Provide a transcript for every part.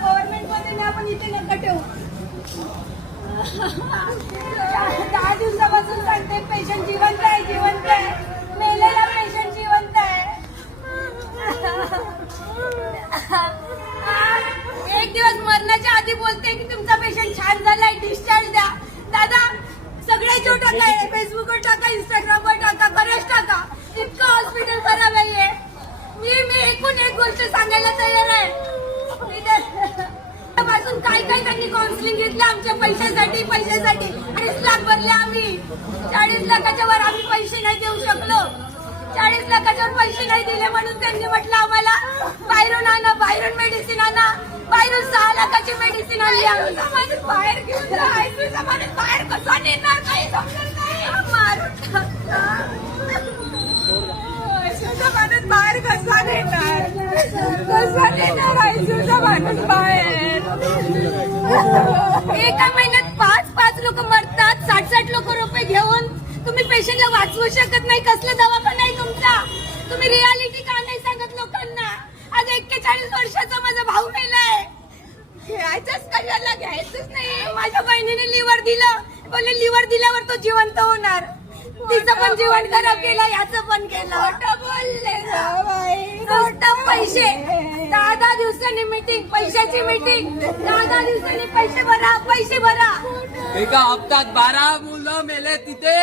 गव्हर्नमेंटमध्ये मी आपण इथे नका ठेवू. 10 दिवसापासून सांगते पेशंट जिवंत आहे, जिवंत आहे. मेलेला पेशंट जिवंत आहे. एक दिवस मरण्याच्या आधी बोलते की तुमचा पेशंट छान झालाय, डिस्चार्ज द्या. दादा सगळ्याच्या टाका, फेसबुकवर टाका, इंस्टाग्रामवर टाका, बरेच टाका. इतकं हॉस्पिटल खराब आहे. मी एकूण एक गोष्ट सांगायला तयार आहे. पासून काय काय त्यांनी काउन्सिलिंग घेतलं आमच्या पैशासाठी. 40 लाख भरले आम्ही. 40 लाखाच्या वर आम्ही पैसे नाही देऊ शकलो. 40 लाखाच्या वर पैसे नाही दिले म्हणून त्यांनी म्हटलं आम्हाला बाहेरून आणा, बाहेरून मेडिसिन आणा. बाहेरून 6 लाखाची मेडिसिन आणली. आम्ही बाहेर घेऊन जायचं, बाहेर कसा नेणार काही समजत नाही. माणूस बाहेर कसा नेणार, कसा नेणार आयसीयूचा माणूस बाहेर. एका महिन्यात 5 लोक मरतात. 60 लोक रुपये घेऊन तुम्ही पेशंटला वाचवू शकत नाही. कसला दवाखाना आहे तुमचा? तुम्ही रियालिटी का नाही सांगत लोकांना? आज 41 वर्षाचा माझा भाऊ मेलाय. घ्यायचंच कशाला? घ्यायचंच नाही. माझ्या बहिणीने लिव्हर दिलं, बोलले लिव्हर दिल्यावर तो जिवंत होणार. तिचं पण जीवन खराब केलं, याचं पण केलं. बोलले पैसे 10 दिवसांनी मीटिंग, पैशाची मीटिंग. 10 दिवसांनी पैसे भरा, पैसे भरा. एका हप्त्यात 12 मुलं मेले तिथे,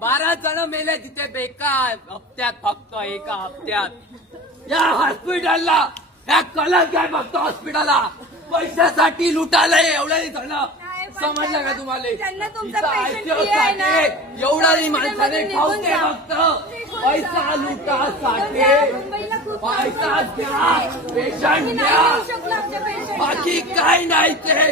12 जण मेले तिथे. बेकार हप्त्यात, फक्त एका हप्त्यात. या हॉस्पिटलला या कलर काय फक्त हॉस्पिटलला पैशासाठी लुटायला एवढं झालं. समजलं का तुम्हाला? एवढा माणसाने खाऊते फक्त पैसा लुटासाठी. पैसा द्या, पेशंट द्या, बाकी काय नाही ते.